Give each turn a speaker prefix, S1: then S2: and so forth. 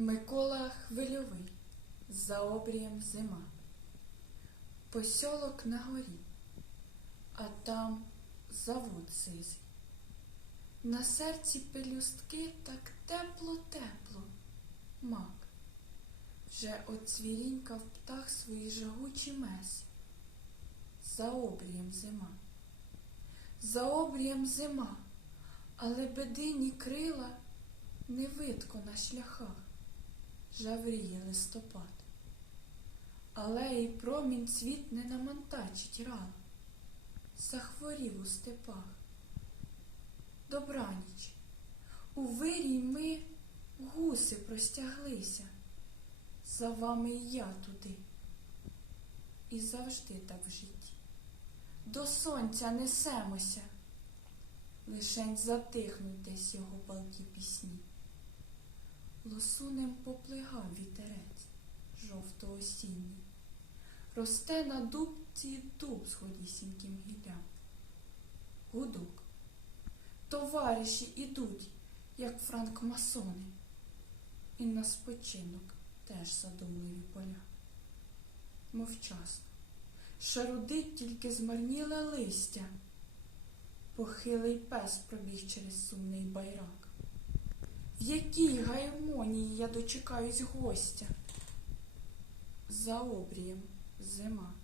S1: Микола Хвильовий за обрієм зима. Посьолок на горі, а там завод сизий. На серці пелюстки так тепло-тепло, мак. Вже оцвірінькав птах свої жагучі месі. За обрієм зима. За обрієм зима, але бедині крила не видко на шляхах, жавріє листопад. Але і промінь цвіт не намонтачить рано, захворів у степах. Добраніч, у вирій ми гуси простяглися, за вами і я туди. І завжди так в житті. До сонця несемося, лишень затихнуть десь його палкі пісні. Лосунем поплигав вітерець жовто-осінній, росте на дубці дуб з голісіньким гіллям. Гудок. Товариші ідуть, як франкмасони, і на спочинок теж задумливі поля. Мовчасно, шарудить тільки змарніле листя, похилий пес пробіг через сумний байрак. В якій гармонії я дочекаюсь гостя? За обрієм зима.